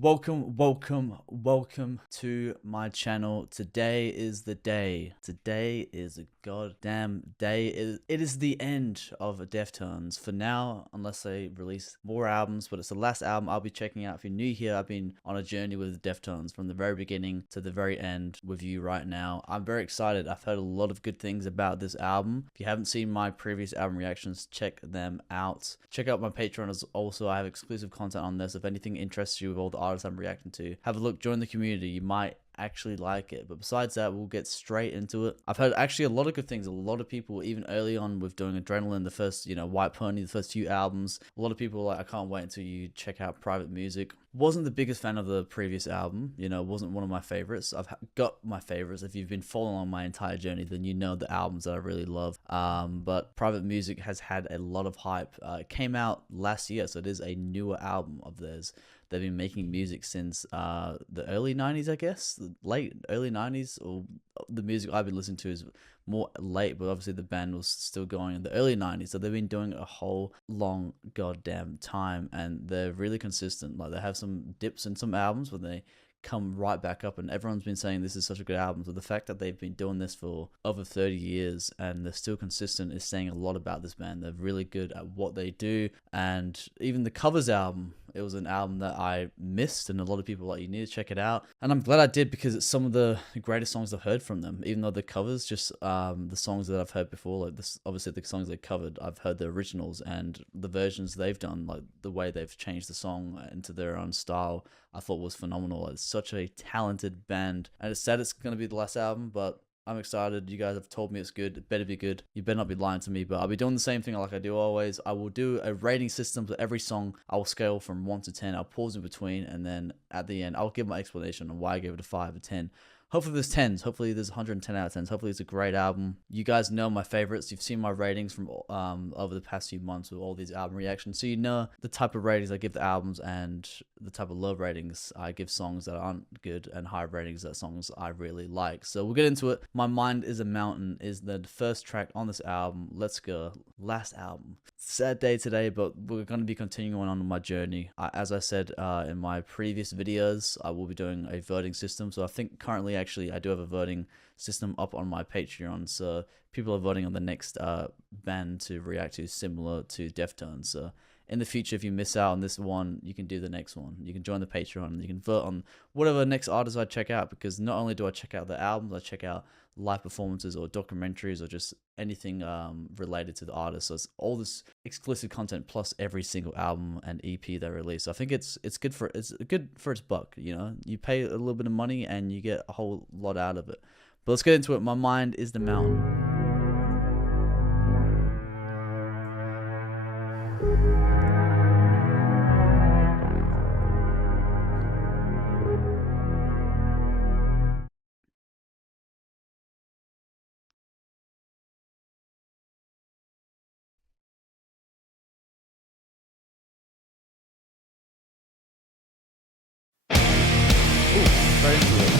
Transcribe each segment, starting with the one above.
Welcome to my channel. Today is the day. Today is a goddamn day. It is the end of Deftones for now, unless they release more albums, but it's the last album I'll be checking out. If you're new here, I've been on a journey with Deftones from the very beginning to the very end with you right now. I'm very excited. I've heard a lot of good things about this album. If you haven't seen my previous album reactions, check them out. Check out my Patreon as also. I have exclusive content on this. If anything interests you with all the artists I'm reacting to, have a look, join the community. You might actually like it. But besides that, we'll get straight into it. I've heard actually a lot of good things. A lot of people, even early on with doing Adrenaline, the first, White Pony, the first few albums, a lot of people were like, I can't wait until you check out Private Music. Wasn't the biggest fan of the previous album, wasn't one of my favorites. I've got my favorites. If you've been following on my entire journey, then you know the albums that I really love. But Private Music has had a lot of hype. It came out last year, so it is a newer album of theirs. They've been making music since the early 90s, I guess, the late early 90s, or the music I've been listening to is more late, but obviously the band was still going in the early 90s, so they've been doing it a whole long goddamn time, and they're really consistent. Like, they have some dips in some albums, but they come right back up, and everyone's been saying this is such a good album. So the fact that they've been doing this for over 30 years and they're still consistent is saying a lot about this band. They're really good at what they do. And even the covers album, it was an album that I missed, and a lot of people were like, you need to check it out, and I'm glad I did, because it's some of the greatest songs I've heard from them. Even though the covers, just the songs that I've heard before, like this, obviously the songs they covered, I've heard the originals, and the versions they've done, like the way they've changed the song into their own style, I thought was phenomenal. It's such a talented band, and it's sad it's going to be the last album, but I'm excited. You guys have told me it's good. It better be good. You better not be lying to me, but I'll be doing the same thing like I do always. I will do a rating system for every song. I will scale from 1 to 10. I'll pause in between, and then at the end, I'll give my explanation on why I gave it a 5 or 10. Hopefully there's 10s. Hopefully there's 110 out of 10s. Hopefully it's a great album. You guys know my favorites. You've seen my ratings from over the past few months with all these album reactions. So you know the type of ratings I give the albums and the type of low ratings I give songs that aren't good, and high ratings that songs I really like. So we'll get into it. My Mind is a Mountain is the first track on this album. Let's go. Last album. Sad day today, but we're going to be continuing on my journey. As I said in my previous videos, I will be doing a voting system. So I think currently, actually, I do have a voting system up on my Patreon, so people are voting on the next band to react to similar to Deftones. So in the future, if you miss out on this one, you can do the next one. You can join the Patreon and you can vote on whatever next artist I check out, because not only do I check out the albums, I check out live performances or documentaries or just anything related to the artist. So it's all this exclusive content plus every single album and EP they release. So I think it's good for its buck. You pay a little bit of money and you get a whole lot out of it. But let's get into it. My Mind is the Mountain. Straight into it.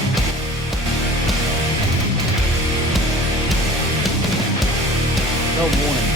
No warning.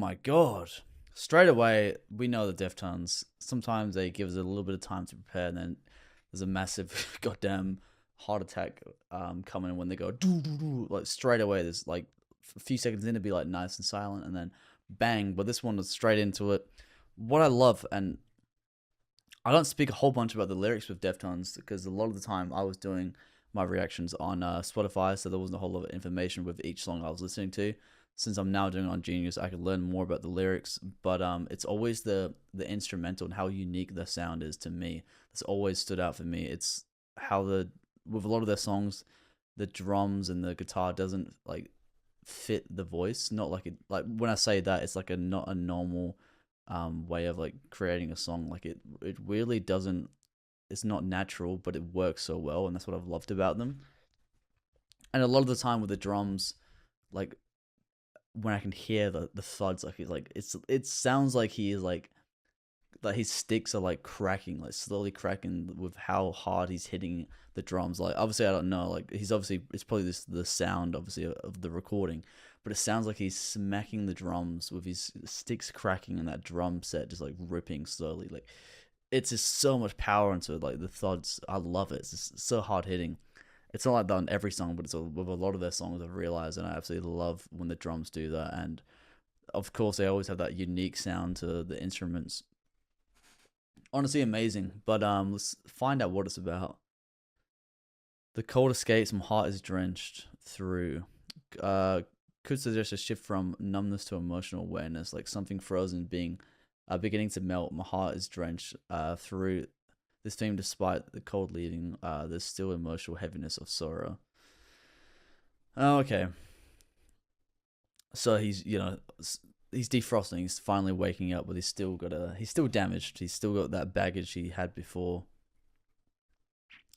my god. Straight away, we know the Deftones. Sometimes they give us a little bit of time to prepare, and then there's a massive goddamn heart attack coming when they go doo doo doo. Like straight away, there's like a few seconds in to be like nice and silent, and then bang. But this one was straight into it. What I love, and I don't speak a whole bunch about the lyrics with Deftones because a lot of the time I was doing my reactions on Spotify, so there wasn't a whole lot of information with each song I was listening to. Since I'm now doing it on Genius, I can learn more about the lyrics, but it's always the instrumental and how unique the sound is to me. It's always stood out for me. It's how with a lot of their songs, the drums and the guitar doesn't like fit the voice. Not like it, like when I say that, it's like a not a normal way of like creating a song. Like it really doesn't. It's not natural, but it works so well, and that's what I've loved about them. And a lot of the time with the drums, like when I can hear the thuds, it sounds like he is like his sticks are like cracking, like slowly cracking with how hard he's hitting the drums. Like obviously I don't know, like he's obviously it's probably the sound obviously of the recording, but it sounds like he's smacking the drums with his sticks cracking and that drum set just like ripping slowly. Like it's just so much power into it. Like the thuds, I love it. It's just so hard hitting. It's not like that on every song, but with a lot of their songs I've realized, and I absolutely love when the drums do that. And of course, they always have that unique sound to the instruments. Honestly, amazing. But let's find out what it's about. The cold escapes, my heart is drenched through. Could suggest a shift from numbness to emotional awareness, like something frozen beginning to melt. My heart is drenched through this theme, despite the cold leaving, there's still emotional heaviness of sorrow. Oh, okay. So he's defrosting. He's finally waking up, but he's still damaged. He's still got that baggage he had before.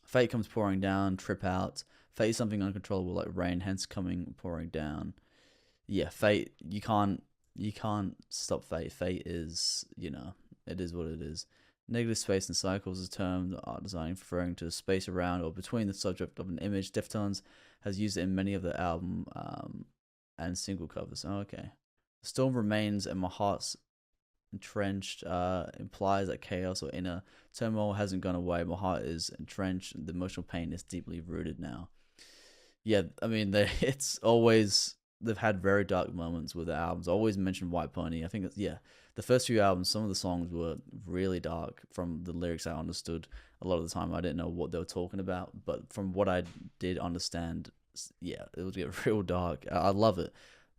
Fate comes pouring down. Trip out. Fate is something uncontrollable like rain, hence coming pouring down. Yeah, fate. You can't stop fate. Fate is, it is what it is. Negative space and cycles is a term that art design referring to space around or between the subject of an image. Deftones has used it in many of the album and single covers. Oh, okay. The storm remains and my heart's entrenched implies that chaos or inner turmoil hasn't gone away. My heart is entrenched and the emotional pain is deeply rooted now. Yeah, I mean, they've had very dark moments with the albums. I always mention White Pony. I think the first few albums, some of the songs were really dark. From the lyrics I understood, a lot of the time I didn't know what they were talking about, but from what I did understand, yeah, it would get real dark. I love it,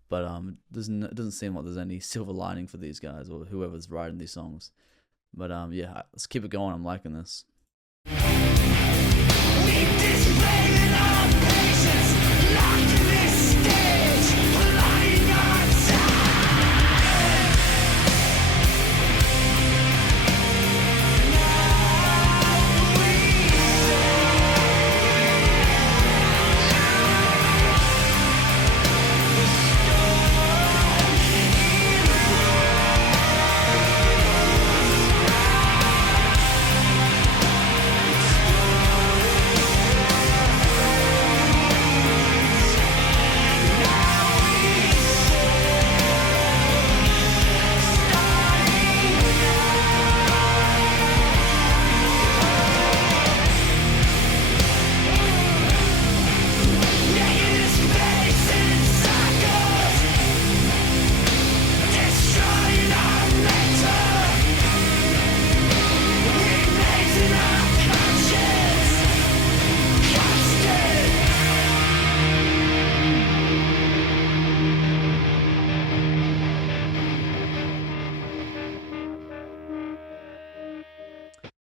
but it doesn't seem like there's any silver lining for these guys or whoever's writing these songs. But yeah, let's keep it going. I'm liking this.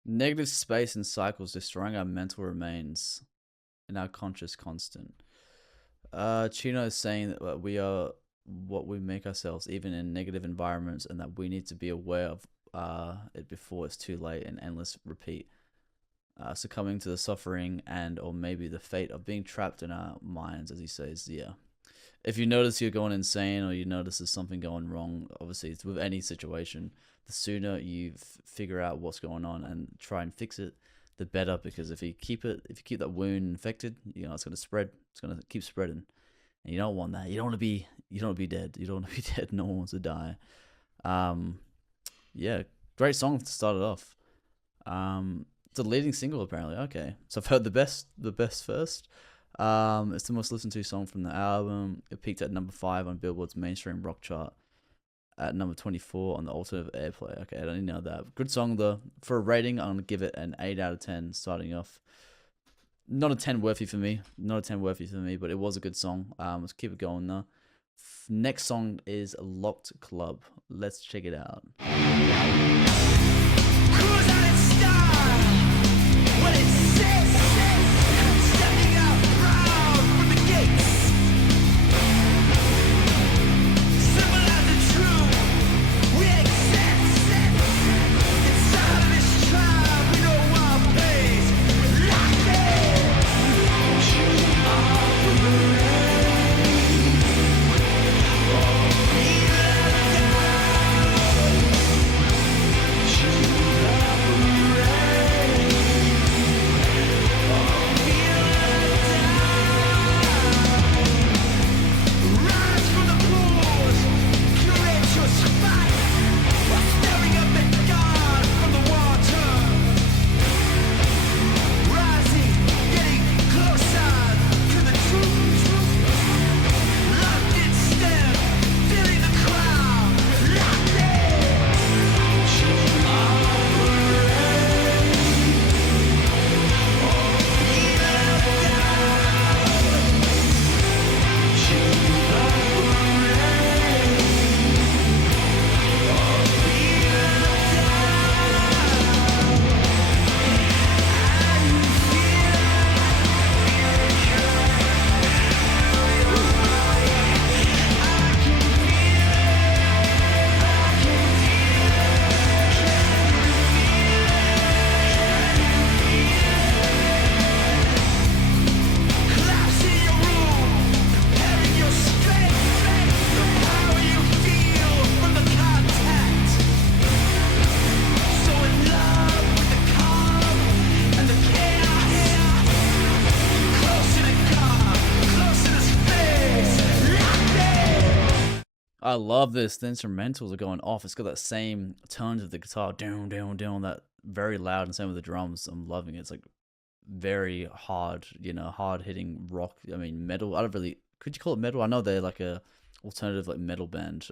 Negative space and cycles destroying our mental remains and our conscious constant. Chino is saying that we are what we make ourselves, even in negative environments, and that we need to be aware of it before it's too late and endless repeat. Succumbing to the suffering and or maybe the fate of being trapped in our minds, as he says. Yeah. If you notice you're going insane or you notice there's something going wrong, obviously it's with any situation, the sooner you figure out what's going on and try and fix it, the better. Because if you keep that wound infected, it's going to spread. It's going to keep spreading, and you don't want that. You don't want to be you don't want to be dead. You don't want to be dead. No one wants to die. Yeah, great song to start it off. It's a leading single apparently. Okay, so I've heard the best first. It's the most listened to song from the album. It peaked at number 5 on Billboard's mainstream rock chart. At number 24 on the alternative airplay. Okay, I don't even know that. Good song though. For a rating, I'm gonna give it an 8 out of 10. Starting off, not a 10 worthy for me. Not a 10 worthy for me, but it was a good song. Let's keep it going though. Next song is Locked Club. Let's check it out. Cruise on its star. What it says. Stepping out proud from the gates. Symbolize the truth. We accept. Inside of this tribe, we know our place. Locked in. You operate. I love this. The instrumentals are going off. It's got that same tones of the guitar, down, that very loud, and same with the drums. I'm loving it. It's like very hard, hard hitting rock. I mean, metal. I don't really. Could you call it metal? I know they're like a alternative like metal band.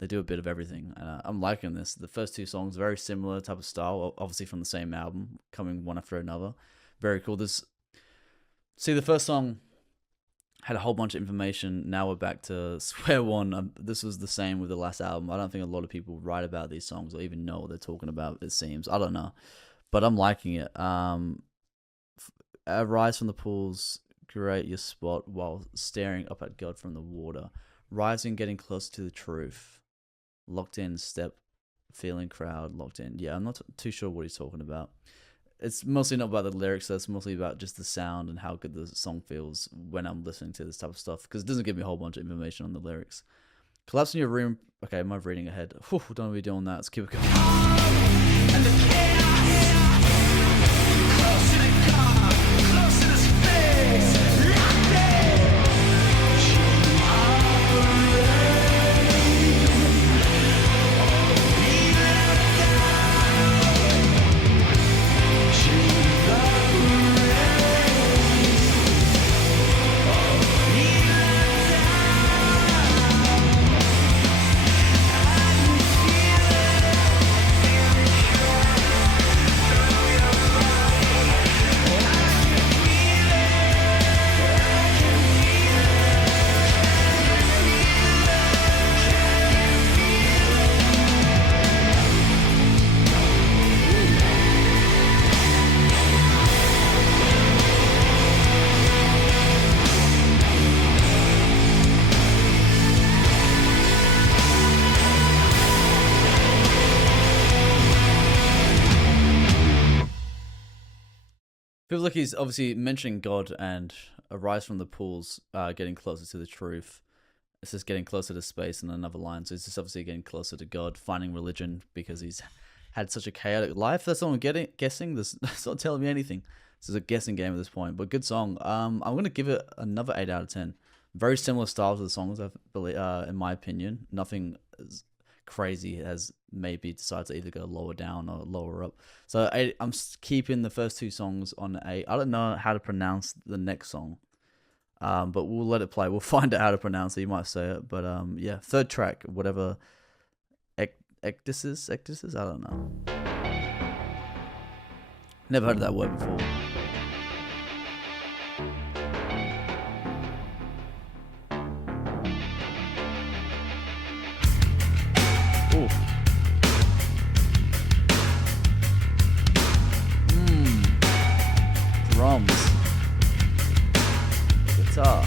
They do a bit of everything. I'm liking this. The first 2 songs, very similar type of style, obviously from the same album, coming one after another. Very cool. See, the first song had a whole bunch of information. Now we're back to square one. This was the same with the last album. I don't think a lot of people write about these songs or even know what they're talking about, it seems. I don't know. But I'm liking it. Rise from the pools, create your spot while staring up at God from the water. Rising, getting closer to the truth. Locked in, step, feeling crowd, locked in. Yeah, I'm not too sure what he's talking about. It's mostly not about the lyrics, so it's mostly about just the sound and how good the song feels when I'm listening to this type of stuff, because it doesn't give me a whole bunch of information on the lyrics. Collapse in your room. Okay, am I reading ahead? Whew, don't want to be doing that. Let's keep it going. And the chaos, close to the car, close to the space, locked in. Feels like he's obviously mentioning God and a rise from the pools, getting closer to the truth. It's just getting closer to space in another line. So he's just obviously getting closer to God, finding religion because he's had such a chaotic life. That's all I'm guessing. That's not telling me anything. This is a guessing game at this point, but good song. I'm going to give it another 8 out of 10. Very similar styles of the songs, I believe, in my opinion. Nothing as crazy as maybe decides to either go lower down or lower up. So I'm keeping the first two songs on A. I don't know how to pronounce the next song, but we'll let it play. We'll find out how to pronounce it. You might say it, but yeah, third track, whatever. Ecdysis? I don't know. Never heard of that word before. Ooh. Drums. Guitar.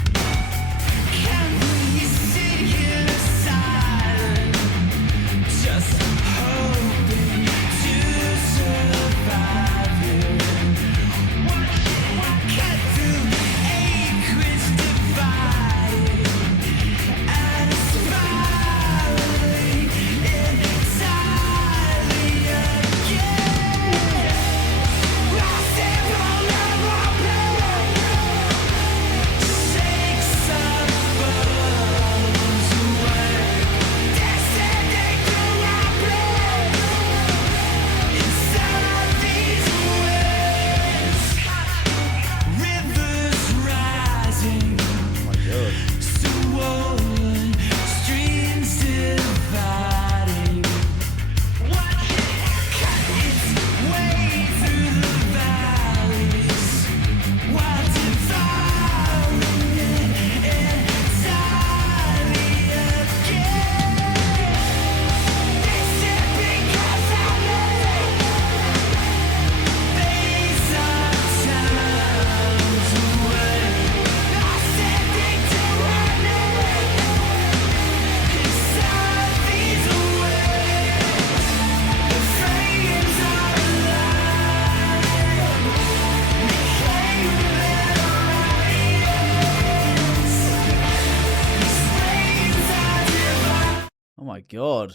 My god,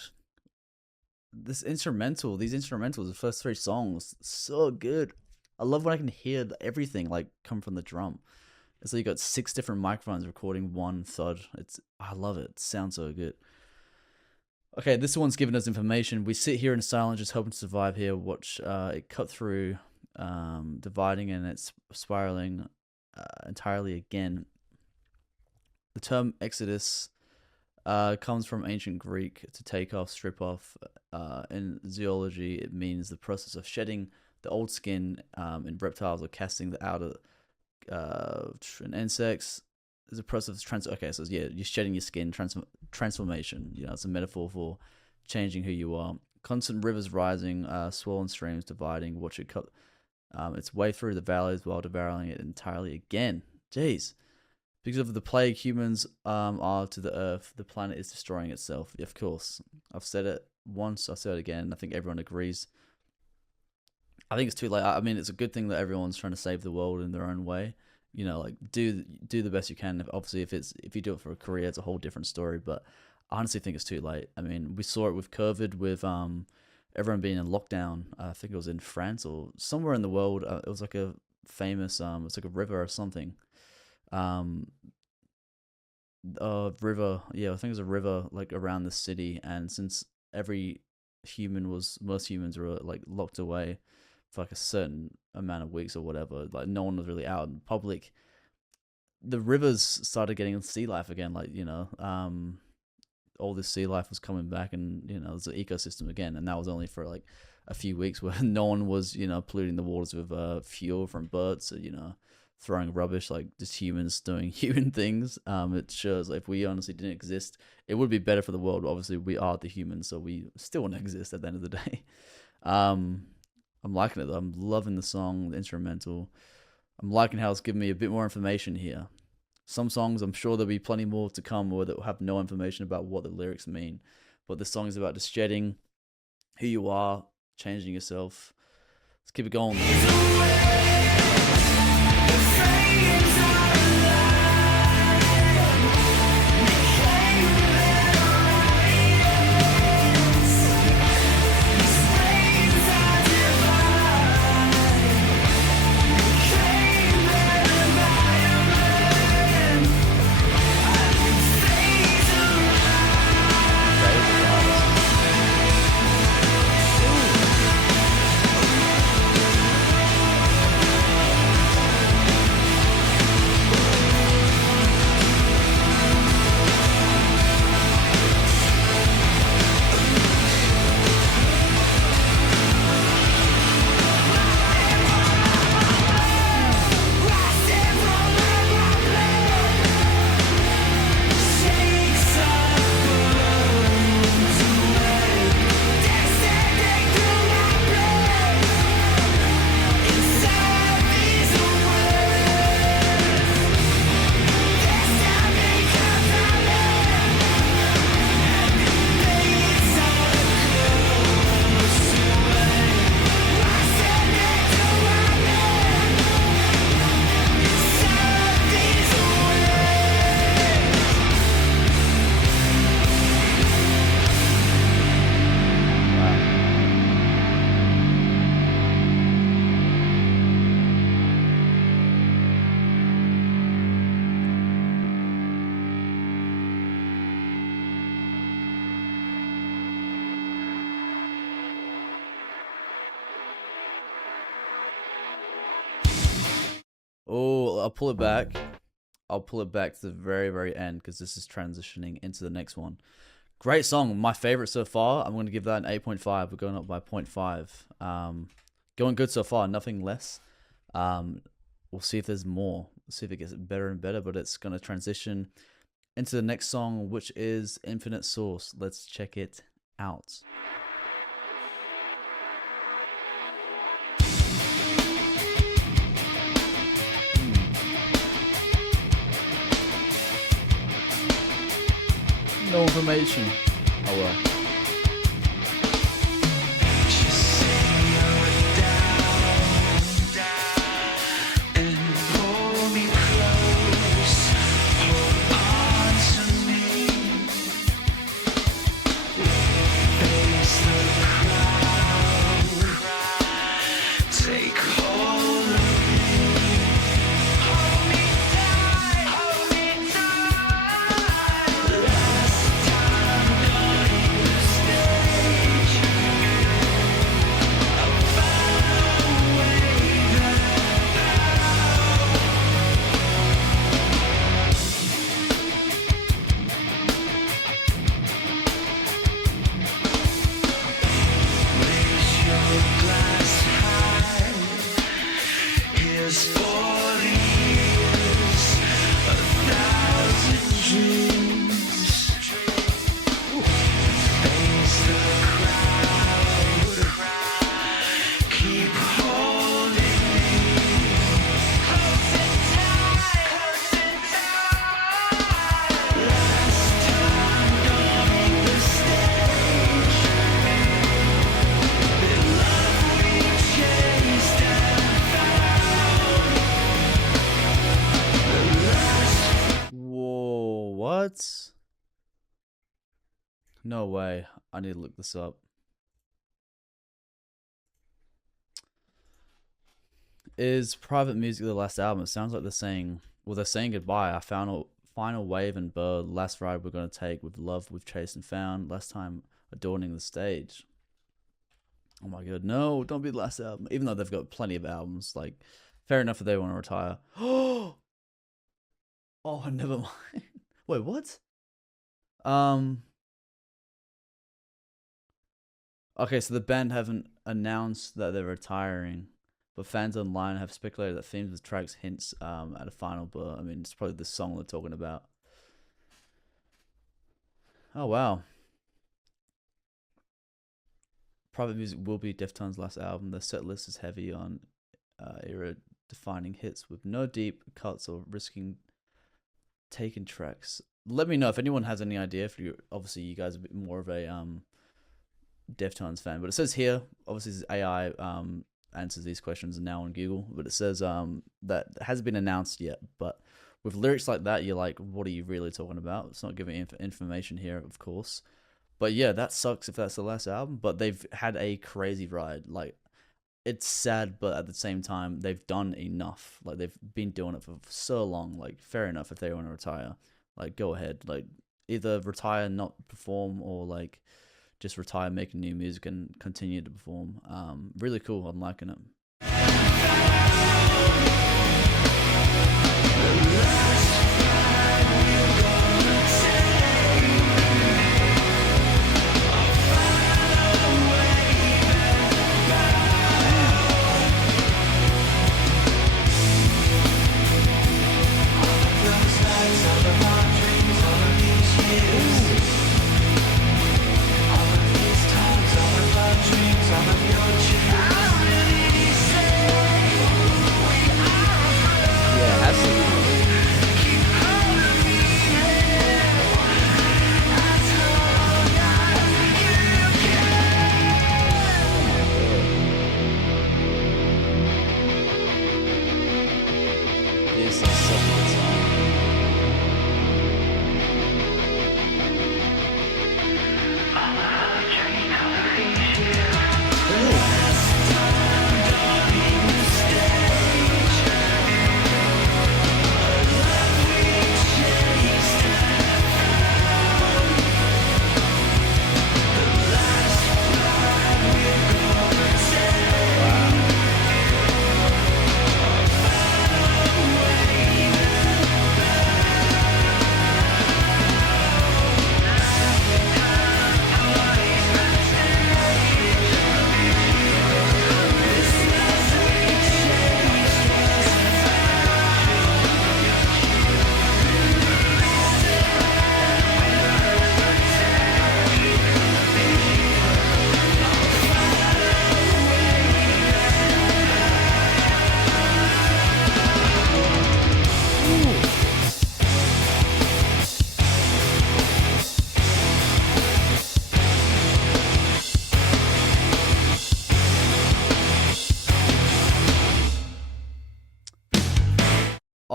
these instrumentals, the first three songs, so good. I love when I can hear everything like come from the drum. So you got 6 different microphones recording one thud. I love it. It sounds so good. Okay, this one's giving us information. We sit here in silence, just hoping to survive here. Watch it cut through, dividing, and it's spiraling entirely again. The term Exodus comes from ancient Greek to take off, strip off. In zoology, it means the process of shedding the old skin in reptiles or casting the outer. In insects, there's a process of so yeah, you're shedding your skin, transformation. You know, it's a metaphor for changing who you are. Constant rivers rising, swollen streams dividing. Watch it cut its way through the valleys while devouring it entirely again. Jeez. Because of the plague humans are to the earth, the planet is destroying itself. Yeah, of course. I've said it once, I'll say it again. I think everyone agrees. I think it's too late. I mean, it's a good thing that everyone's trying to save the world in their own way. You know, like do the best you can. Obviously, if you do it for a career, it's a whole different story. But I honestly think it's too late. I mean, we saw it with COVID, with everyone being in lockdown. I think it was in France or somewhere in the world. It was like a famous, it's like a river or something. River, yeah, I think it was a river like around the city, and since most humans were like locked away for like a certain amount of weeks or whatever, like no one was really out in public, the rivers started getting sea life again, like, you know, all this sea life was coming back, and, you know, there's an ecosystem again, and that was only for like a few weeks where no one was, you know, polluting the waters with fuel from boats, or, you know, throwing rubbish, like just humans doing human things. It shows like if we honestly didn't exist, it would be better for the world. Obviously, we are the humans, so we still want to exist at the end of the day. I'm liking it though. I'm loving the song, the instrumental. I'm liking how it's giving me a bit more information here. Some songs, I'm sure there'll be plenty more to come where they'll have no information about what the lyrics mean. But this song is about just shedding who you are, changing yourself. Let's keep it going. I'll pull it back. I'll pull it back to the very, very end because this is transitioning into the next one. Great song, my favorite so far. I'm going to give that an 8.5. We're going up by 0.5. Going good so far, nothing less. We'll see if there's more. We'll see if it gets better and better, but it's going to transition into the next song, which is Infinite Source. Let's check it out. No information. Oh well. What? No way. I need to look this up. Is Private Music the last album? It sounds like they're saying, well, they're saying goodbye. I found a final wave and bird. Last ride we're going to take with love we've chased and found. Last time adorning the stage. Oh my god, no, don't be the last album. Even though they've got plenty of albums. Like, fair enough if they want to retire. Oh, never mind. Wait, what? Okay, so the band haven't announced that they're retiring, but fans online have speculated that themes of the tracks hints at a final blur. I mean, it's probably the song they're talking about. Oh wow. Private Music will be Deftones' last album. The set list is heavy on era-defining hits with no deep cuts or risking taken tracks. Let me know if anyone has any idea. If you, obviously you guys are a bit more of a Deftones fan, but it says here, obviously this AI answers these questions now on Google, but it says that hasn't been announced yet. But with lyrics like that, you're like, what are you really talking about? It's not giving information here, of course. But yeah, that sucks if that's the last album. But they've had a crazy ride. Like, it's sad, but at the same time, they've done enough. Like, they've been doing it for so long. Like, fair enough if they want to retire. Like, go ahead. Like, either retire, not perform, or like just retire, make new music, and continue to perform. Really cool. I'm liking it.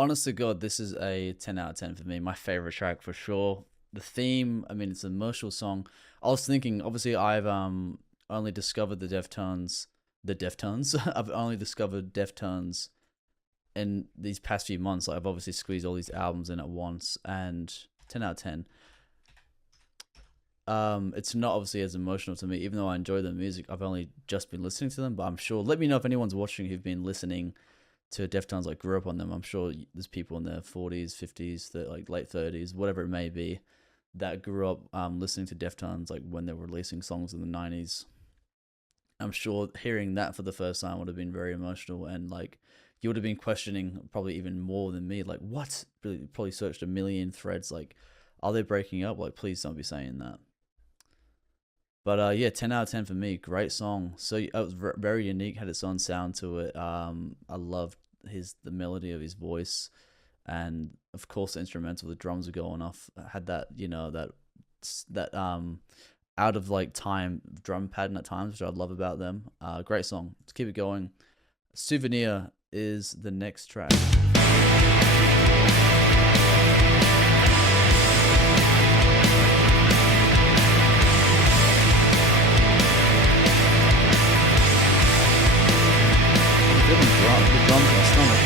honest to God, this is a 10 out of 10 for me. My favorite track for sure. The theme, I mean, it's an emotional song. I was thinking, obviously, I've only discovered the Deftones. I've only discovered Deftones in these past few months. Like, I've obviously squeezed all these albums in at once, and 10 out of 10. It's not obviously as emotional to me, even though I enjoy the music. I've only just been listening to them, but I'm sure. Let me know if anyone's watching who've been listening to Deftones, like grew up on them. I'm sure there's people in their 40s, 50s, like late 30s, whatever it may be, that grew up listening to Deftones like when they were releasing songs in the 90s. I'm sure hearing that for the first time would have been very emotional, and like you would have been questioning probably even more than me, like what? Probably searched a million threads, like are they breaking up? Like please don't be saying that. But yeah, 10 out of 10 for me. Great song. So it was very unique, had its own sound to it. I loved the melody of his voice, and of course the instrumental. The drums were going off. Had that that out of like time drum pattern at times, which I love about them. Great song. Let's keep it going. Souvenir is the next track. The drums in my stomach.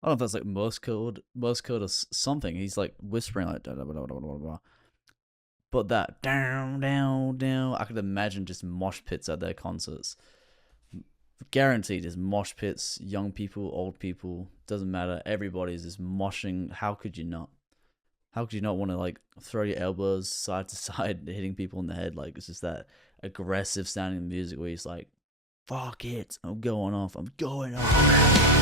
I don't know if that's like Morse code or something. He's like whispering like da, da, da, da, da, da, da. But that down, down, down. I could imagine just mosh pits at their concerts. Guaranteed, just mosh pits. Young people, old people, doesn't matter. Everybody's just moshing. How could you not? How could you not want to like throw your elbows side to side, hitting people in the head? Like it's just that aggressive sounding music where he's like, "Fuck it, I'm going off. I'm going off."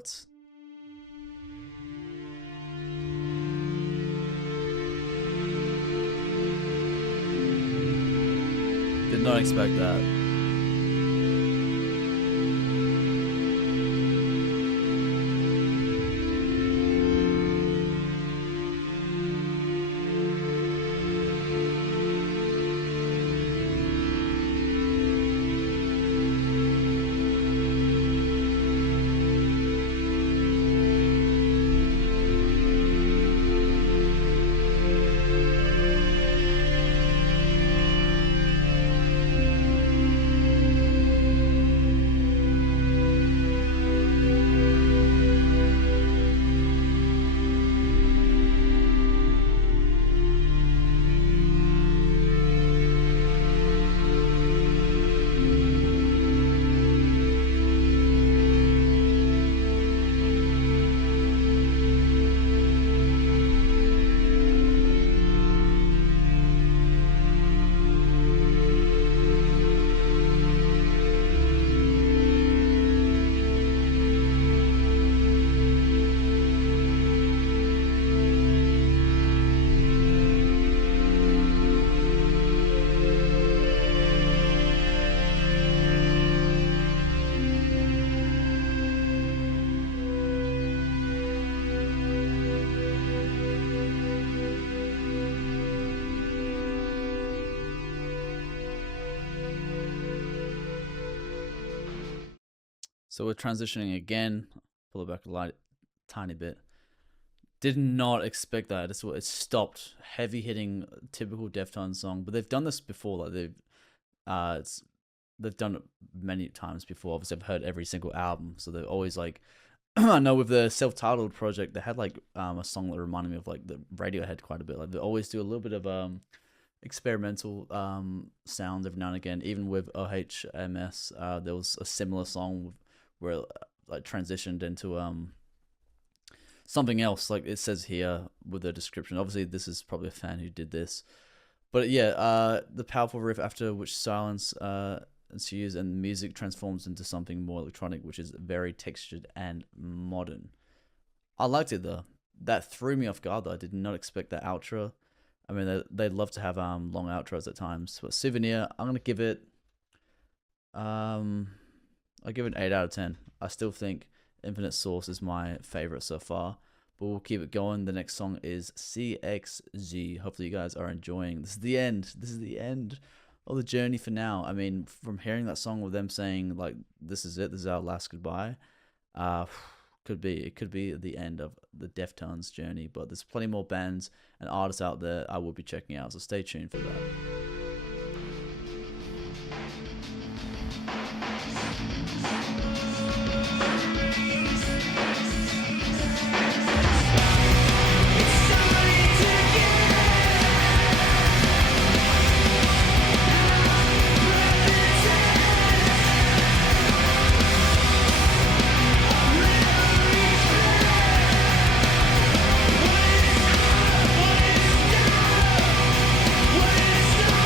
What? Did not expect that. So we're transitioning again. Pull it back a tiny bit. Did not expect that. It stopped. Heavy hitting, typical Deftones song. But they've done this before. Like they've done it many times before. Obviously, I've heard every single album, so they're always like. I know with the self-titled project, they had like a song that reminded me of like the Radiohead quite a bit. Like they always do a little bit of experimental sounds every now and again. Even with OHMS, there was a similar song where like transitioned into something else, like it says here with the description. Obviously this is probably a fan who did this, but yeah, the powerful riff after which silence ensues and the music transforms into something more electronic, which is very textured and modern. I liked it though. That threw me off guard though. I did not expect that outro. I mean, they love to have long outros at times. But Souvenir, I'm gonna give it I give it an 8 out of 10. I still think Infinite Source is my favorite so far, but we'll keep it going. The next song is CXG. Hopefully you guys are enjoying. This is the end. This is the end of the journey for now. I mean, from hearing that song with them saying like, this is it, this is our last goodbye, it could be the end of the Deftones journey, but there's plenty more bands and artists out there I will be checking out, so stay tuned for that. What is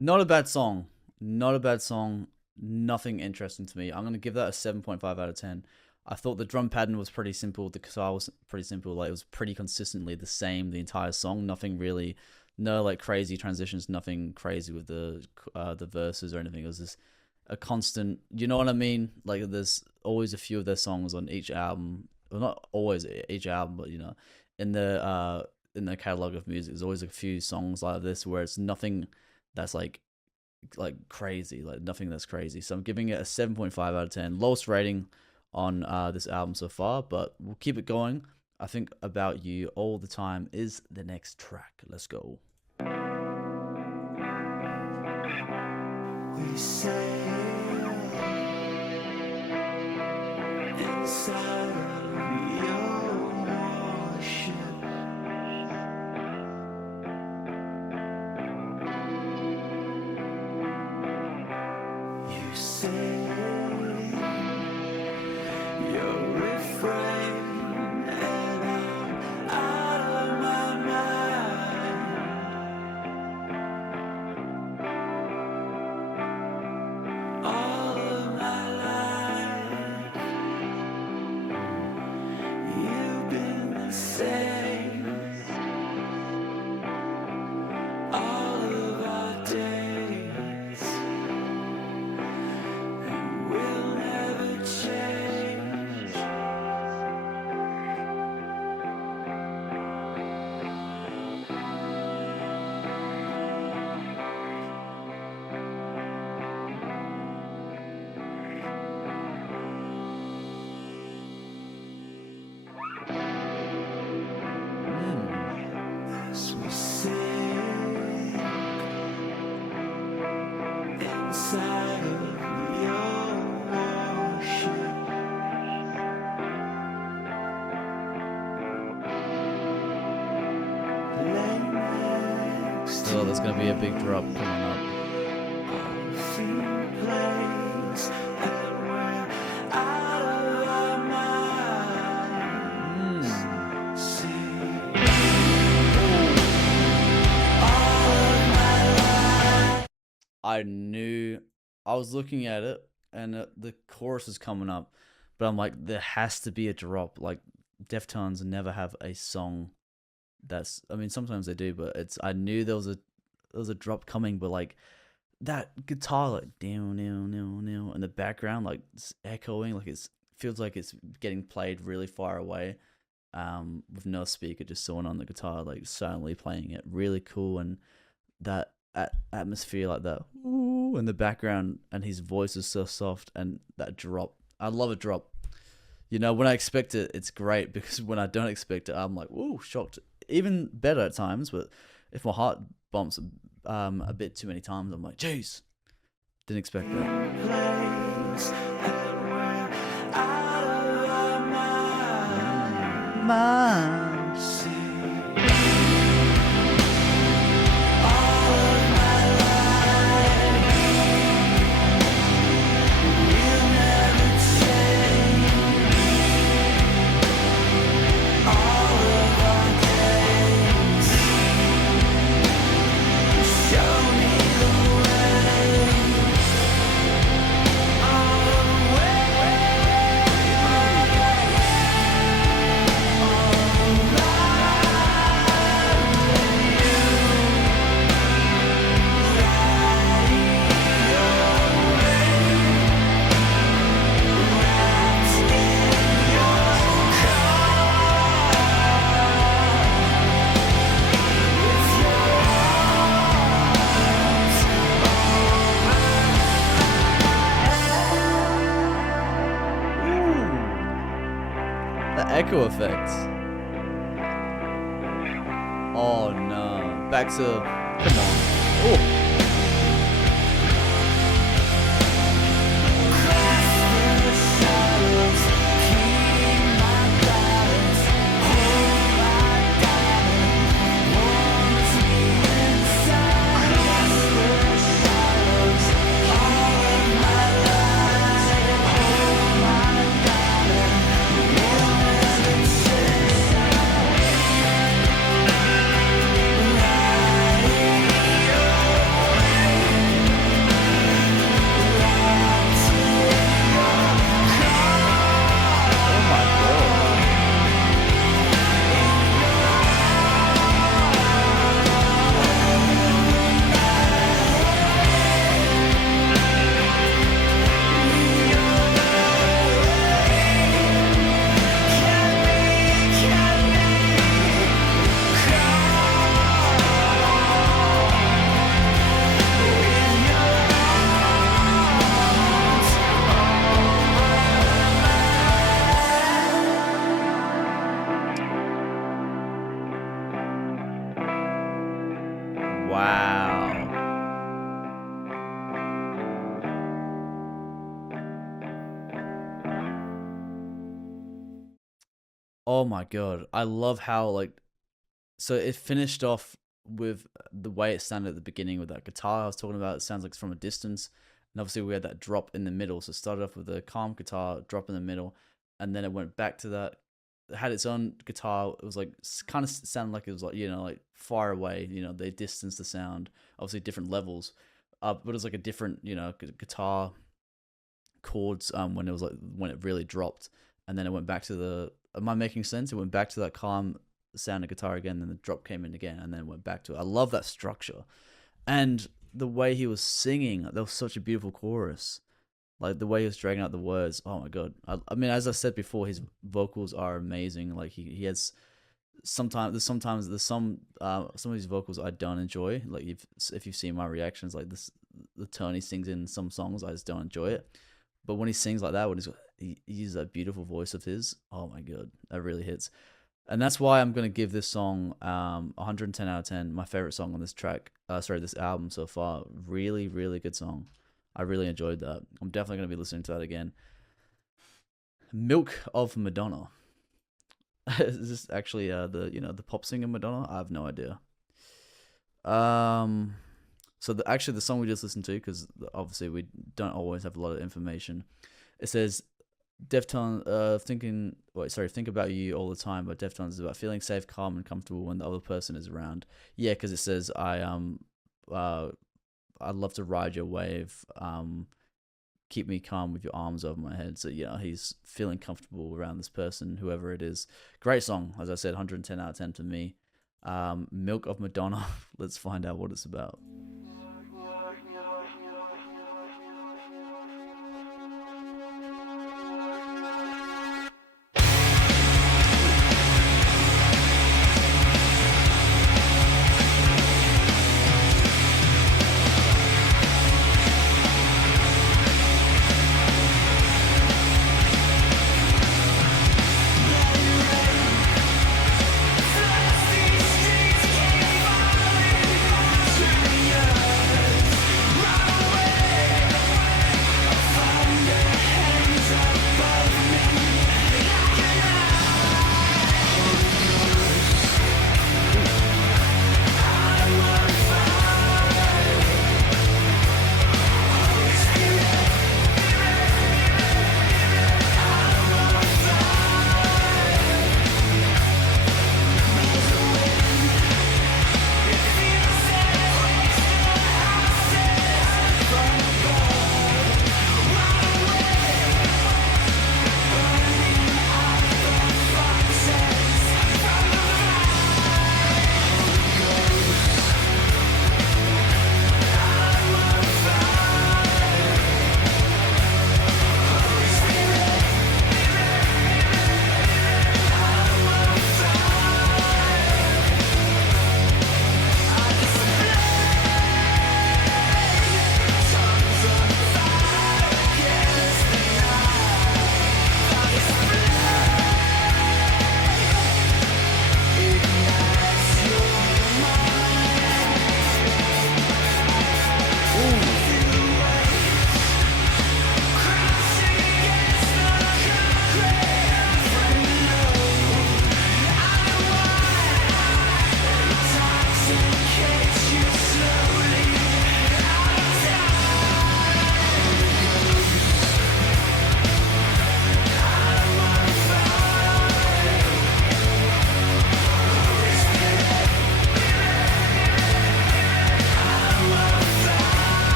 Not a bad song. Not a bad song. Nothing interesting to me. I'm gonna give that a 7.5 out of 10. I thought the drum pattern was pretty simple. The guitar was pretty simple. Like it was pretty consistently the same the entire song. Nothing really, no like crazy transitions. Nothing crazy with the verses or anything. It was just a constant. You know what I mean? Like there's always a few of their songs on each album. Well, not always each album, but you know, in the catalog of music, there's always a few songs like this where it's nothing that's like crazy, like nothing that's crazy. So I'm giving it a 7.5 out of 10. Lowest rating on this album so far, but we'll keep it going. I think About You All the Time is the next track. Let's go. We sail inside of your ship. You say you're refrain, and I'm out of my mind. All of my life, you've been the same. All of our days, and we'll never change. As we sing inside of your ship. Lay next So there's gonna be a big drop coming up. to place, and we're out of our minds. See, all of my life. I knew I was looking at it and the chorus is coming up, but I'm like, there has to be a drop. Like Deftones never have a song that's. I mean, sometimes they do, but it's. I knew there was a drop coming, but like that guitar, like down, down, down, down, in the background, like it's echoing, like it's feels like it's getting played really far away, with no speaker, just someone on the guitar, like silently playing it, really cool, and that atmosphere like that ooh, in the background, and his voice is so soft, and that drop. I love a drop. You know, when I expect it, it's great because when I don't expect it, I'm like, ooh, shocked. Even better at times, but if my heart bumps a bit too many times, I'm like, jeez, didn't expect that. Place, and we're out of our minds. Man. See, all of my life, we'll never change. All of our days, show me the way. The echo effects. Oh no. Back to. Come on. Oh. Wow. Oh my god. I love how like so it finished off with the way it sounded at the beginning with that guitar I was talking about. It sounds like it's from a distance. And obviously we had that drop in the middle. So it started off with a calm guitar, drop in the middle, and then it went back to that. It had its own guitar. It was like kind of sounded like it was like, like far away. They distanced the sound, obviously different levels. But it was like a different, guitar chords when it really dropped, and then it went back to the. Am I making sense? It went back to that calm sound of guitar again, then the drop came in again, and then went back to it. I love that structure, and the way he was singing. That was such a beautiful chorus. Like the way he was dragging out the words. Oh my god! I mean, as I said before, his vocals are amazing. Like he has there's some of his vocals I don't enjoy. Like if you've seen my reactions, like the tone he sings in some songs, I just don't enjoy it. But when he sings like that, when he uses that beautiful voice of his, oh my god, that really hits. And that's why I'm gonna give this song 110 out of 10. My favorite song on this track, this album so far. Really, really good song. I really enjoyed that. I'm definitely gonna be listening to that again. Milk of Madonna. Is this actually the pop singer Madonna? I have no idea. So the song we just listened to, because obviously we don't always have a lot of information. It says Deftones, think about you all the time, but Deftones is about feeling safe, calm, and comfortable when the other person is around. Yeah, because it says I'd love to ride your wave. Keep me calm with your arms over my head. So he's feeling comfortable around this person, whoever it is. Great song, as I said, 110 out of 10 for me. Milk of Madonna. Let's find out what it's about.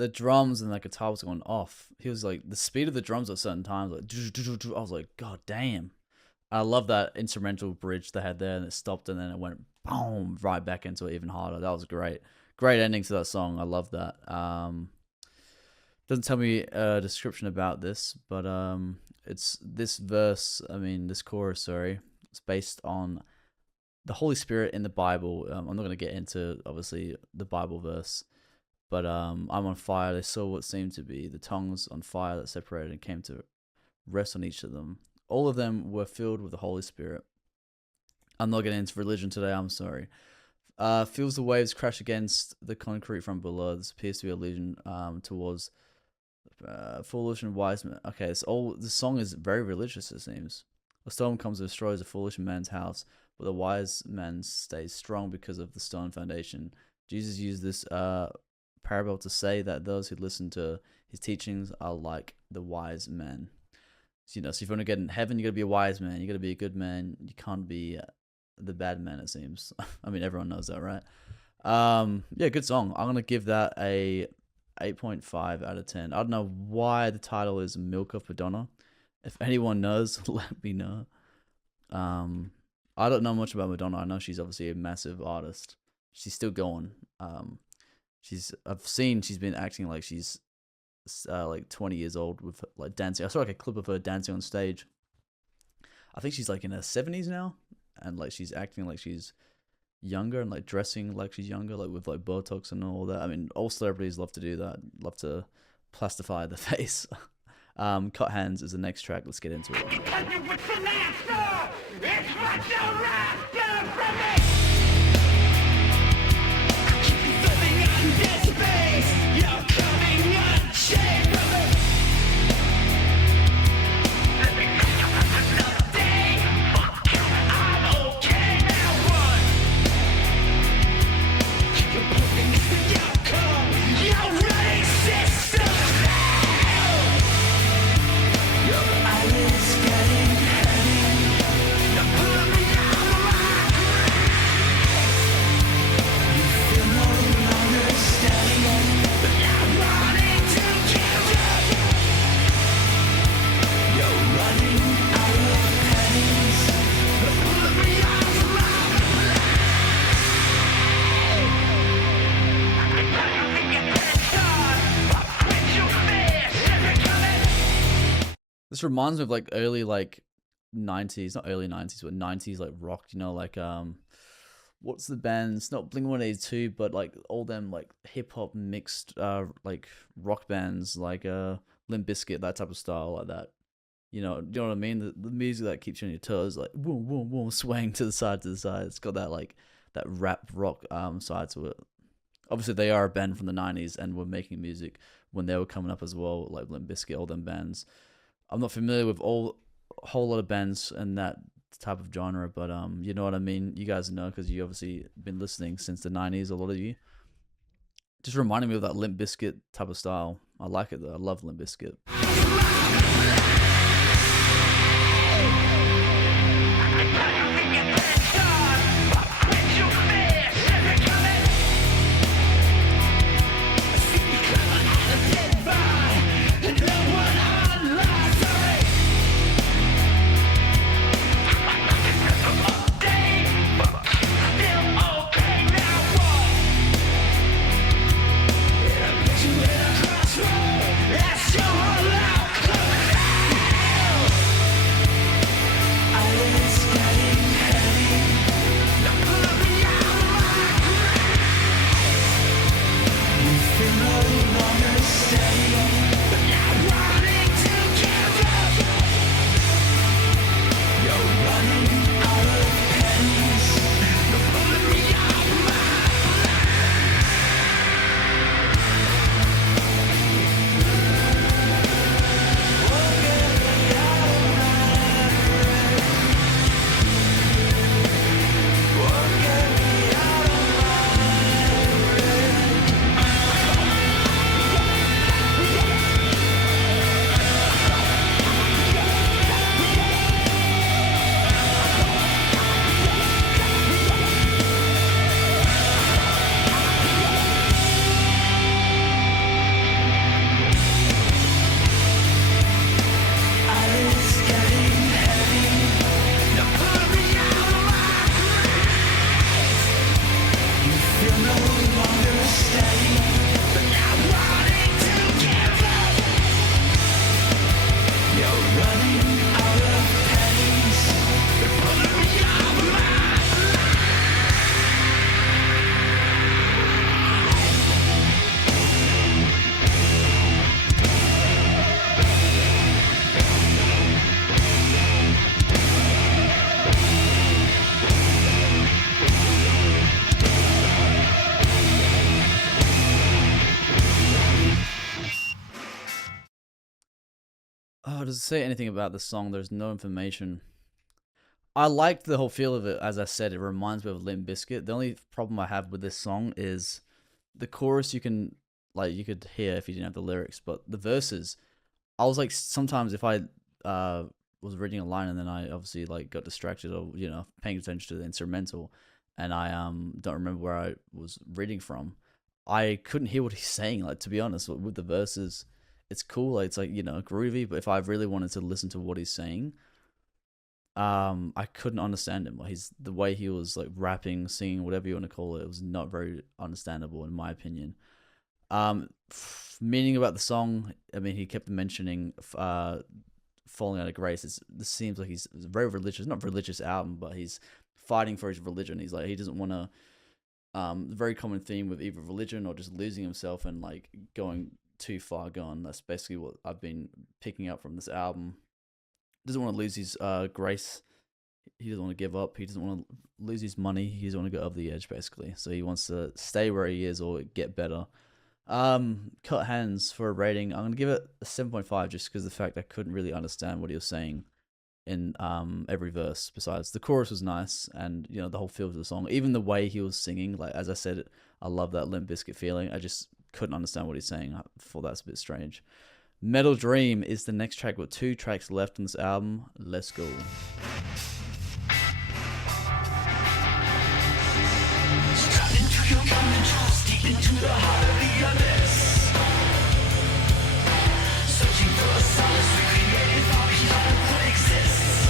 the drums and the guitar was going off. He was like, the speed of the drums at certain times, like, I was like, God damn. I love that instrumental bridge they had there, and it stopped, and then it went boom right back into it even harder. That was great. Great ending to that song. I love that. Doesn't tell me a description about this, but it's this verse. I mean, this chorus. Sorry, it's based on the Holy Spirit in the Bible. I'm not going to get into obviously the Bible verse, but I'm on fire. They saw what seemed to be the tongues on fire that separated and came to rest on each of them. All of them were filled with the Holy Spirit. I'm not getting into religion today. I'm sorry. Feels the waves crash against the concrete from below. This appears to be a allusion towards foolish and wise men. Okay, so the song is very religious, it seems. A storm comes and destroys a foolish man's house, but the wise man stays strong because of the stone foundation. Jesus used this parable to say that those who listen to his teachings are like the wise men. So, so if you want to get in heaven, you got to be a wise man. You got to be a good man. You can't be the bad man, it seems. I mean, everyone knows that, right? Yeah, good song. I'm gonna give that a 8.5 out of 10. I don't know why the title is Milk of Madonna. If anyone knows, let me know. I don't know much about Madonna. I know she's obviously a massive artist. She's still going. I've seen she's been acting like she's like 20 years old with like dancing. I saw like a clip of her dancing on stage. I think she's like in her 70s now, and like she's acting like she's younger and like dressing like she's younger, like with like Botox and all that. I mean, all celebrities love to do that. Love to plastify the face. Cut Hands is the next track. Let's get into it. This reminds me of like early like 90s, not early 90s, but 90s like rock, like what's the band? It's not Blink-182, but like all them like hip hop mixed like rock bands like Limp Bizkit, that type of style like that. You know what I mean? The music that keeps you on your toes, like boom, boom, boom, swaying to the side. It's got that like that rap rock side to it. Obviously, they are a band from the 90s and were making music when they were coming up as well, like Limp Bizkit, all them bands. I'm not familiar with a whole lot of bands in that type of genre, but you know what I mean? You guys know because you obviously been listening since the 90s, a lot of you. Just reminding me of that Limp Bizkit type of style. I like it though. I love Limp Bizkit. Oh, does it say anything about the song? There's no information. I liked the whole feel of it. As I said, it reminds me of Limp Bizkit. The only problem I have with this song is the chorus. You can like you could hear if you didn't have the lyrics, but the verses. I was like sometimes if I uh was reading a line and then I obviously like got distracted or paying attention to the instrumental, and I don't remember where I was reading from. I couldn't hear what he's saying. Like to be honest, with the verses, it's cool. Like, it's like groovy. But if I really wanted to listen to what he's saying, I couldn't understand him. Like the way he was like rapping, singing, whatever you want to call it, it was not very understandable in my opinion. Meaning about the song, I mean, he kept mentioning falling out of grace. This seems like he's very religious, not religious album, but he's fighting for his religion. He's like he doesn't want to. Very common theme with either religion or just losing himself and like going too far gone. That's basically what I've been picking up from this album. Doesn't want to lose his grace. He doesn't want to give up. He doesn't want to lose his money. He doesn't want to go over the edge, basically. So he wants to stay where he is or get better. Cut Hands for a rating. I'm gonna give it a 7.5 just because the fact I couldn't really understand what he was saying in every verse. Besides, the chorus was nice, and the whole feel of the song, even the way he was singing. Like as I said, I love that Limp Bizkit feeling. I just couldn't understand what he's saying. I thought that's a bit strange. Metal Dream is the next track with 2 tracks left on this album. Let's go. Strut into your controls, deep into the heart of the abyss. Searching for a solace recreated far beyond what exists.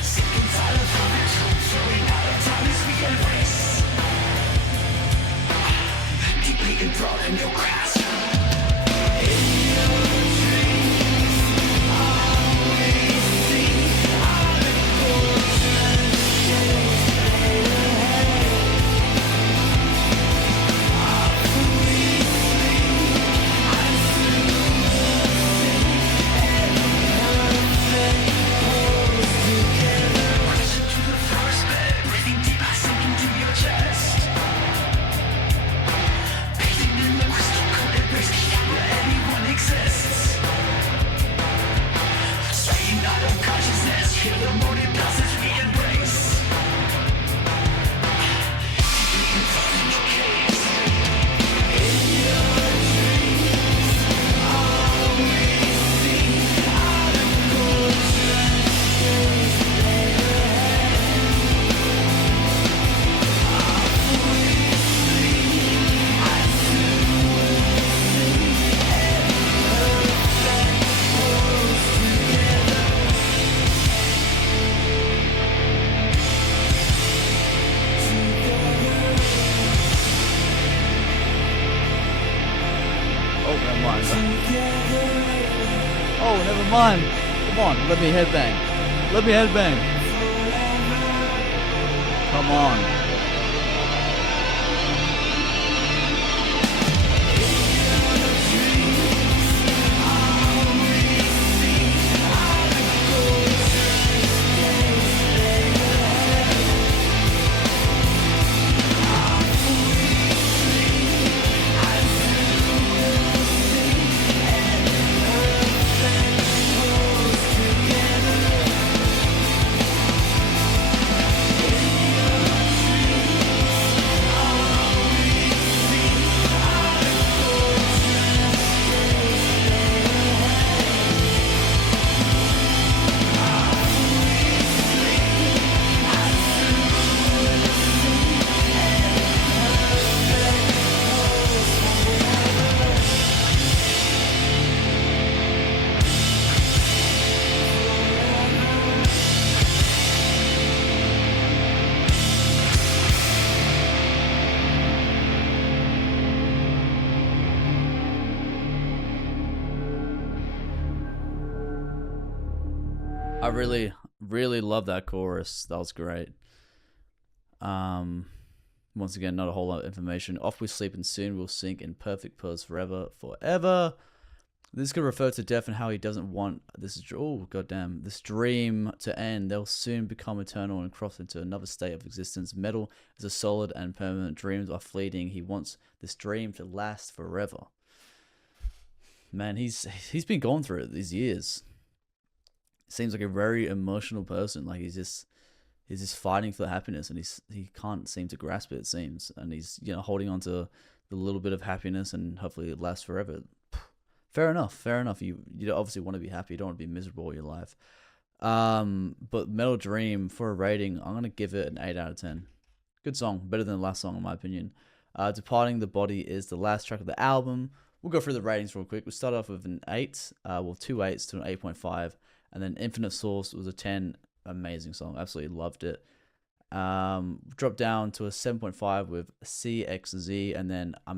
Sick and tired of the truth, throwing out of time as we embrace. Deeply enthralled in your grasp. Oh, never mind. Come on, let me headbang. Let me headbang. Come on. I really, really love that chorus. That was great. Once again, not a whole lot of information. Off we sleep and soon we'll sink in perfect pose forever, forever. This could refer to death and how he doesn't want this. Oh goddamn! This dream to end. They'll soon become eternal and cross into another state of existence. Metal is a solid and permanent. Dreams are fleeting. He wants this dream to last forever. man, he's been going through it these years. Seems like a very emotional person. Like he's just fighting for happiness, and he can't seem to grasp it. It seems, and he's holding on to the little bit of happiness, and hopefully it lasts forever. Fair enough. Fair enough. You obviously want to be happy. You don't want to be miserable all your life. But Metal Dream, for a rating, I'm gonna give it an 8 out of 10. Good song, better than the last song in my opinion. Departing the Body is the last track of the album. We'll go through the ratings real quick. We start off with an 8, well 2 8s to an 8.5, and then Infinite Source was a 10. Amazing song, absolutely loved it. Dropped down to a 7.5 with CXZ, and then I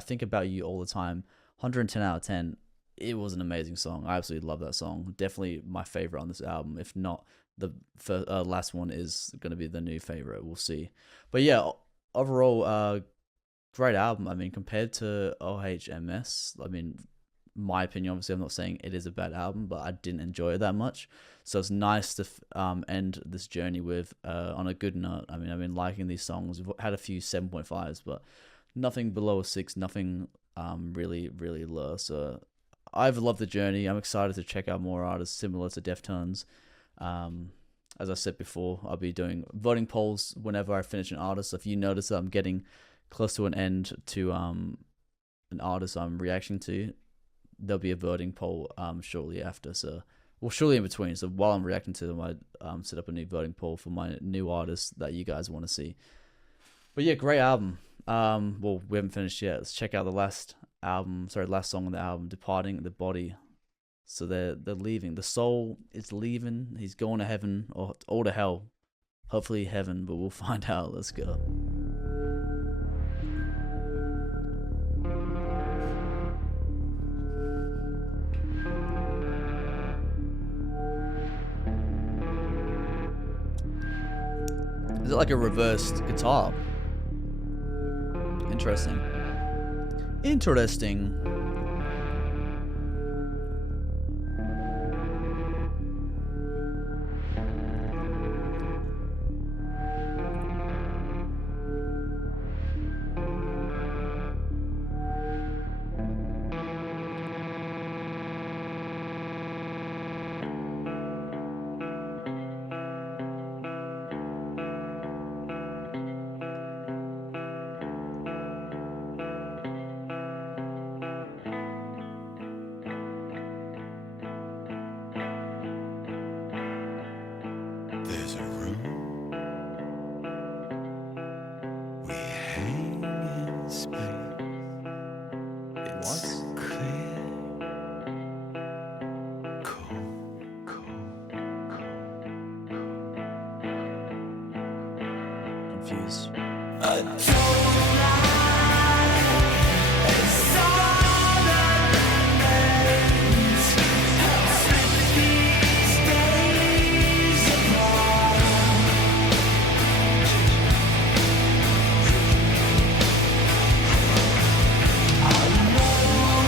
Think About You All the Time, 110 out of 10. It was an amazing song. I absolutely love that song. Definitely my favorite on this album. If not, the last one is going to be the new favorite. We'll see. But yeah, overall, great album. I mean, compared to OHMS, I mean, my opinion, obviously, I'm not saying it is a bad album, but I didn't enjoy it that much. So it's nice to end this journey with on a good note. I mean, I've been liking these songs. We've had a few 7.5s, but nothing below a 6, nothing really, really low. So I've loved the journey. I'm excited to check out more artists similar to Deftones. As I said before, I'll be doing voting polls whenever I finish an artist. So if you notice that I'm getting close to an end to an artist I'm reacting to, there'll be a voting poll shortly after. Shortly in between. So while I'm reacting to them, I set up a new voting poll for my new artists that you guys want to see. But yeah, great album. Well, we haven't finished yet. Let's check out the last song on the album, Departing the Body. So they're leaving. The soul is leaving. He's going to heaven or to hell. Hopefully heaven, but we'll find out. Let's go. Is it like a reversed guitar? Interesting. There's a room we hang in space. It's clear, cold, cold, Confused. a total lie. It's all that remains. How split these days apart. Our moments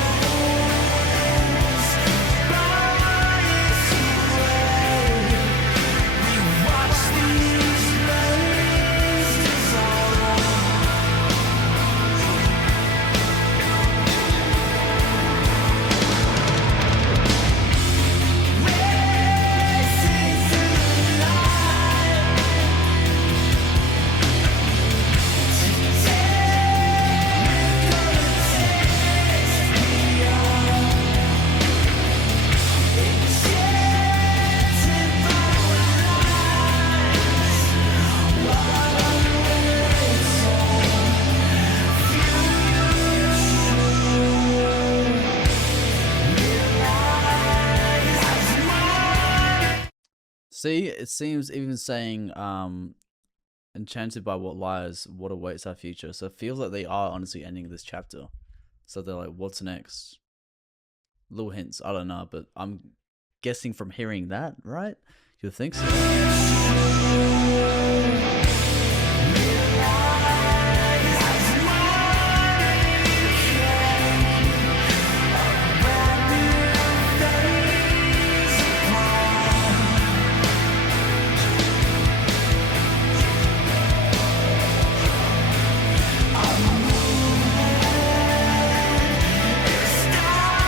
by its way. We watch these flames dissolve. Racing through the night. Today we're gonna taste beyond. Enchanted by lies, while it's See, it seems even saying enchanted by what lies, what awaits our future. So it feels like they are honestly ending this chapter. So they're like, what's next? Little hints, I don't know, but I'm guessing from hearing that, right? You think so? Stop.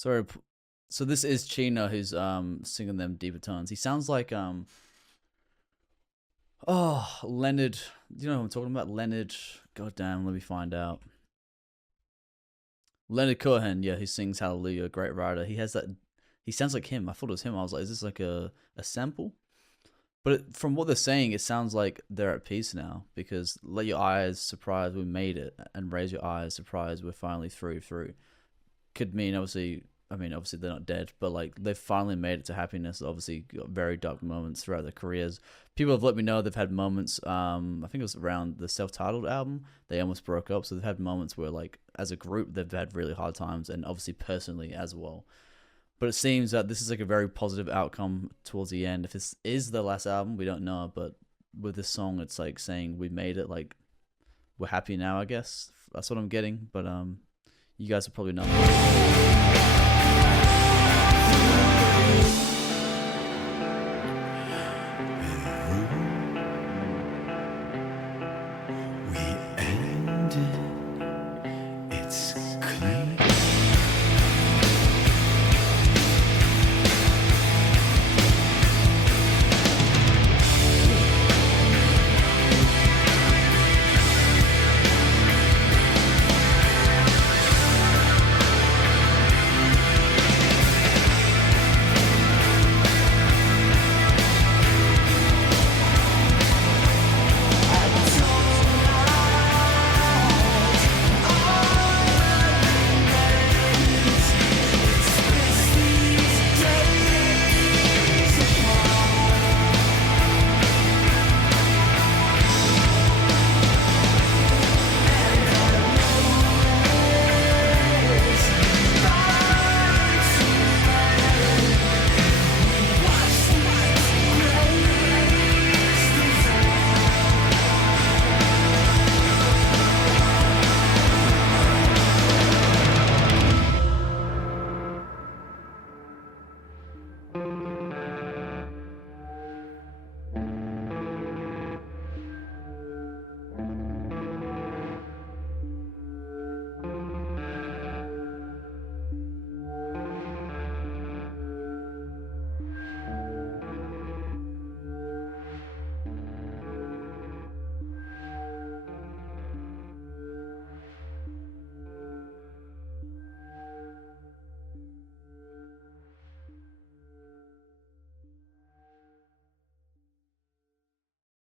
Sorry. So this is Chino who's singing them deeper tones. He sounds like Leonard. Do you know who I'm talking about? Leonard. God damn, let me find out. Leonard Cohen, yeah, who sings Hallelujah, great writer. He has that. He sounds like him. I thought it was him. I was like, is this like a sample? But from what they're saying, it sounds like they're at peace now because let your eyes surprise we made it, and raise your eyes surprise we're finally through. Could mean obviously. I mean, obviously they're not dead, but like they've finally made it to happiness. Obviously, got very dark moments throughout their careers. People have let me know they've had moments. I think it was around the self-titled album. They almost broke up, so they've had moments where, like, as a group, they've had really hard times, and obviously personally as well. But it seems that this is like a very positive outcome towards the end. If this is the last album, we don't know, but with this song, it's like saying we made it. Like we're happy now, I guess. That's what I'm getting. But you guys will probably know. We ended. It's clear.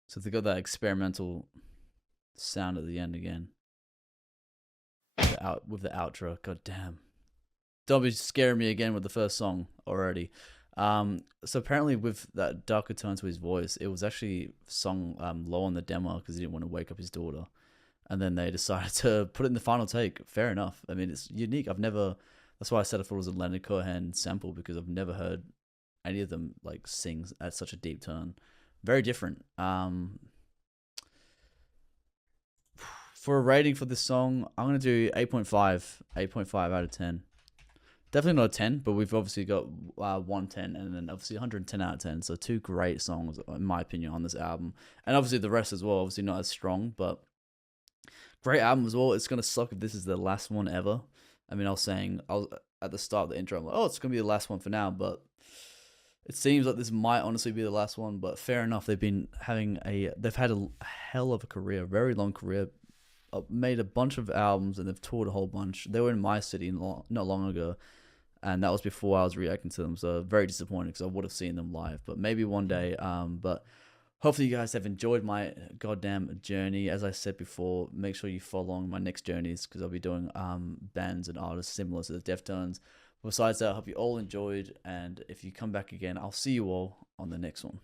So they got that experimental sound at the end again. With the outro. God damn. Don't be scaring me again with the first song already. So apparently with that darker tone to his voice, it was actually sung low on the demo because he didn't want to wake up his daughter. And then they decided to put it in the final take. Fair enough. I mean, it's unique. That's why I said I thought it was a Leonard Cohen sample because I've never heard any of them like sing at such a deep tone. Very different. For a rating for this song, I'm going to do 8.5. 8.5 out of 10. Definitely not a 10, but we've obviously got 110 and then obviously 110 out of 10. So two great songs, in my opinion, on this album. And obviously the rest as well. Obviously not as strong, but great album as well. It's going to suck if this is the last one ever. I mean, I was at the start of the intro, I'm like, oh, it's going to be the last one for now, but it seems like this might honestly be the last one, but fair enough. They've had a hell of a career, very long career, made a bunch of albums, and they've toured a whole bunch. They were in my city not long ago, and that was before I was reacting to them, so very disappointed because I would have seen them live, but maybe one day. But hopefully you guys have enjoyed my goddamn journey. As I said before, make sure you follow along my next journeys because I'll be doing bands and artists similar to the Deftones. Besides that, I hope you all enjoyed, and if you come back again, I'll see you all on the next one.